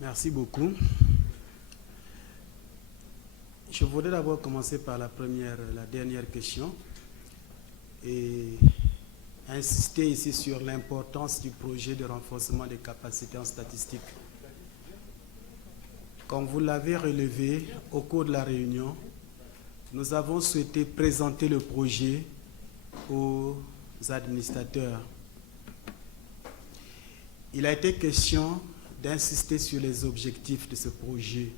Merci beaucoup. Je voudrais d'abord commencer par la dernière question et insister ici sur l'importance du projet de renforcement des capacités en statistique. Comme vous l'avez relevé au cours de la réunion, nous avons souhaité présenter le projet aux administrateurs. Il a été question d'insister sur les objectifs de ce projet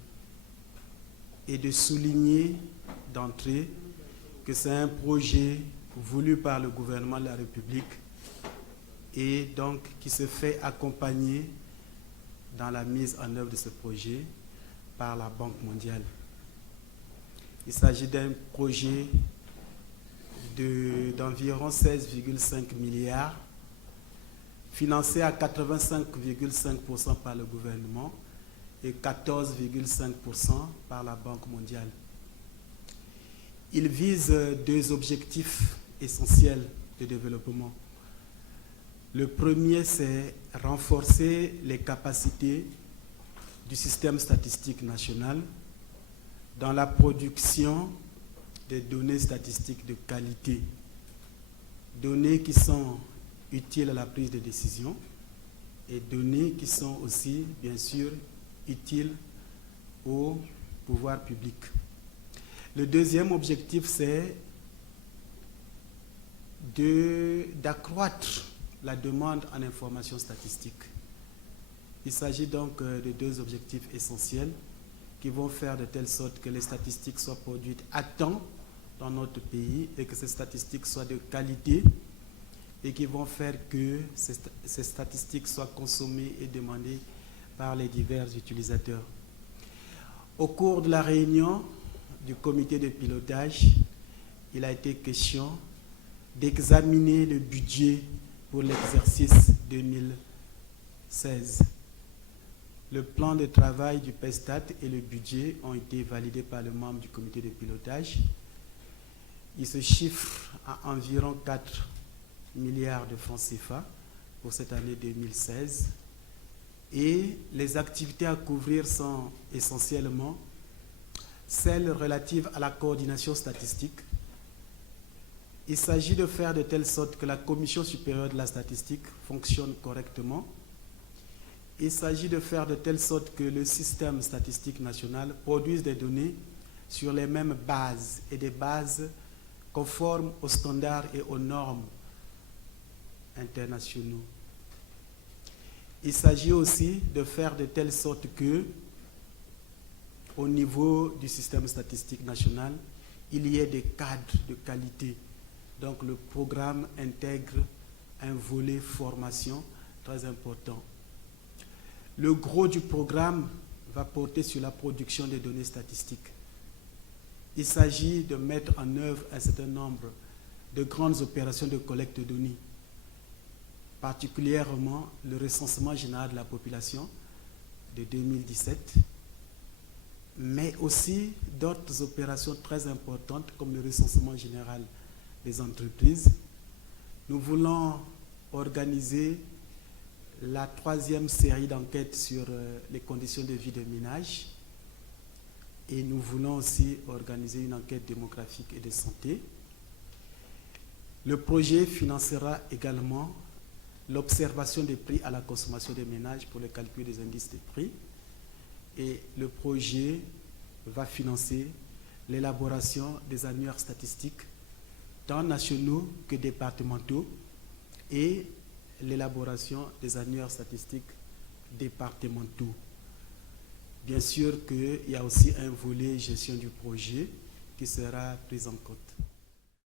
et de souligner d'entrée que c'est un projet voulu par le gouvernement de la République et donc qui se fait accompagner dans la mise en œuvre de ce projet par la Banque mondiale. Il s'agit d'un projet d'environ 16,5 milliards, financé à 85,5% par le gouvernement et 14,5% par la Banque mondiale. Il vise deux objectifs essentiels de développement. Le premier, c'est renforcer les capacités du système statistique national dans la production des données statistiques de qualité, données qui sont utiles à la prise de décision et données qui sont aussi, bien sûr, utiles au pouvoir public. Le deuxième objectif, c'est d'accroître la demande en information statistique. Il s'agit donc de deux objectifs essentiels qui vont faire de telle sorte que les statistiques soient produites à temps dans notre pays et que ces statistiques soient de qualité et qui vont faire que ces statistiques soient consommées et demandées par les divers utilisateurs. Au cours de la réunion du comité de pilotage, il a été question d'examiner le budget pour l'exercice 2016. Le plan de travail du PESTAT et le budget ont été validés par le membre du comité de pilotage. Il se chiffre à environ 4 milliards de francs CFA pour cette année 2016. Et les activités à couvrir sont essentiellement celles relatives à la coordination statistique. Il s'agit de faire de telle sorte que la Commission supérieure de la statistique fonctionne correctement. Il s'agit de faire de telle sorte que le système statistique national produise des données sur les mêmes bases et des bases conformes aux standards et aux normes internationaux. Il s'agit aussi de faire de telle sorte que, au niveau du système statistique national, il y ait des cadres de qualité. Donc le programme intègre un volet formation très important. Le gros du programme va porter sur la production des données statistiques. Il s'agit de mettre en œuvre un certain nombre de grandes opérations de collecte de données, particulièrement le recensement général de la population de 2017, mais aussi d'autres opérations très importantes comme le recensement général des entreprises. Nous voulons organiser la 3e série d'enquêtes sur les conditions de vie des ménages et nous voulons aussi organiser une enquête démographique et de santé. Le projet financera également l'observation des prix à la consommation des ménages pour le calcul des indices de prix et le projet va financer l'élaboration des annuaires statistiques tant nationaux que départementaux et l'élaboration des annuaires statistiques départementaux. Bien sûr qu'il y a aussi un volet gestion du projet qui sera pris en compte.